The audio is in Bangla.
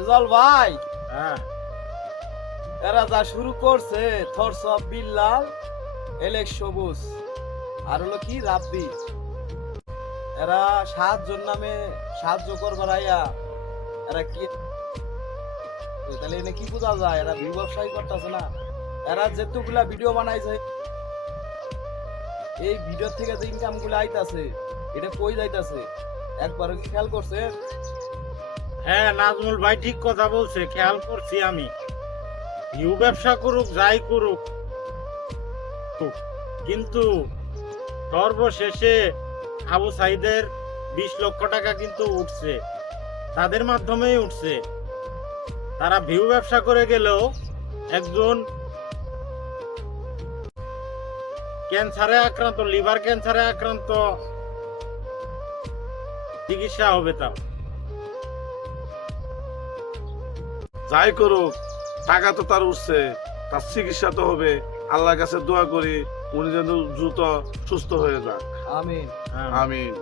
রেজাল ভাই, হ্যাঁ এরা যা শুরু করছে থরস অফ বিল্লাল, এলেক সবুজ আর হলো কি রাব্বি, এরা সাহায্যর নামে সাহায্য করবার আইয়া এরা কি তাহলে এনে কি বোঝা যায়? এরা ভিউ ব্যবসায়ী করতেছে না? এরা যেতগুলা ভিডিও বানাইছে এই ভিডিও থেকে যে ইনকাম গুলো আইতাছে এটা কই যাইতাছে একবার কি খেয়াল করছে? হ্যাঁ নাজমুল ভাই ঠিক কথা বলছে, খেয়াল করছি আমি। ভিউ ব্যবসা করুক যাই করুক, কিন্তু সর্বশেষে আবু সাইদের 20 লক্ষ টাকা কিন্তু উঠছে, তাদের মাধ্যমেই উঠছে। তারা ভিউ ব্যবসা করে গেলেও একজন ক্যান্সারে আক্রান্ত, লিভার ক্যান্সারে আক্রান্ত চিকিৎসা হবে তাও। যাই করুক, টাকা তো তার উঠছে, তার চিকিৎসা তো হবে। আল্লাহর কাছে দোয়া করি উনি যেন দ্রুত সুস্থ হয়ে যাক। আমিন। আমিন।